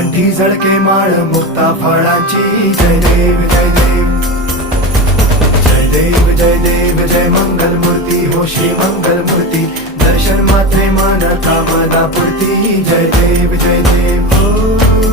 कंठी झळके माळ मुक्ता फळाची जय देव जय देव जय देव जय देव जय मंगल मूर्ती हो श्री मंगल मूर्ती दर्शन मात्रे मन कामना पूर्ती जय देव जय देव हो